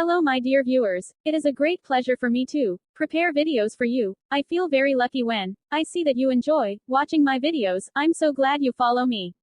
Hello my dear viewers, it is a great pleasure for me to prepare videos for you. I feel very lucky when I see that you enjoy watching my videos. I'm so glad you follow me.